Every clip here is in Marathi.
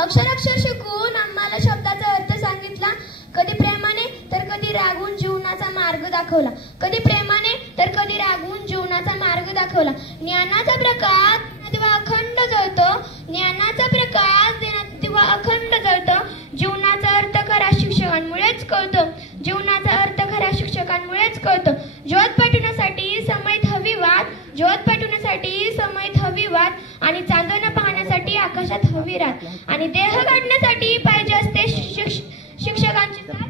अक्षर अक्षर शिकून आम्हाला शब्दाचा अर्थ सांगितला. कधी प्रेमाने तर कधी रागून जीवनाचा मार्ग दाखवला. कधी प्रेमाने तर कधी रागून जीवनाचा मार्ग दाखवला. ज्ञानाचा प्रकाश तेव्हा अखंड जळतो. ज्ञानाचा प्रकाश तेव्हा अखंड जळतो. जीवनाचा अर्थ खरा शिक्षकांमुळेच कळतो. जीवनाचा अर्थ खरा शिक्षकांमुळेच कळतो. ज्योत पेटवण्यासाठी समयत हवी वाट. ज्योत पेटवण्यासाठी समयत हवी वाट. आणि चांदणं पाहण्यासाठी आकाशात हवी रात. आणि देह काढण्यासाठी पाहिजे असते शिक्षकांची साथ.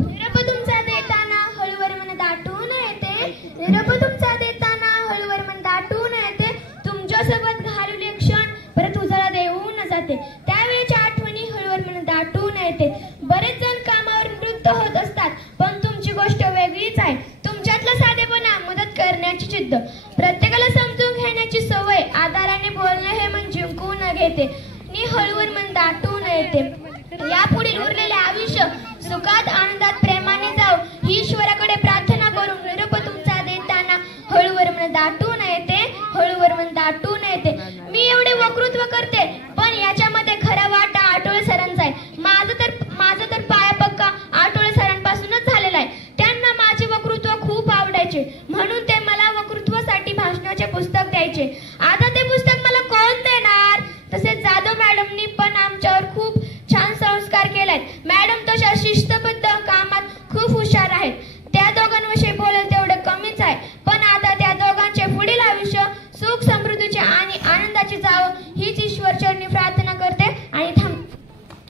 निरोप तुमचा देताना हळूवर मन दाटून येते. निरोप तुमचा देताना हळूवर मन दाटून येते. तुमच्यासोबत घालवले क्षण परत उजाळा देऊन जाते. त्यावेळेच्या आठवणी हळूवर मन दाटून येते. बरेच जण कामावर निवृत्त होत असतात, पण तुमची गोष्ट वेगळीच आहे. तुमच्यातला साधेपणा, मदत करण्याची जिद्द, प्रत्येकाला समजून घेण्याची सवय, आदराने बोलणे हे मन जिंकून घेते.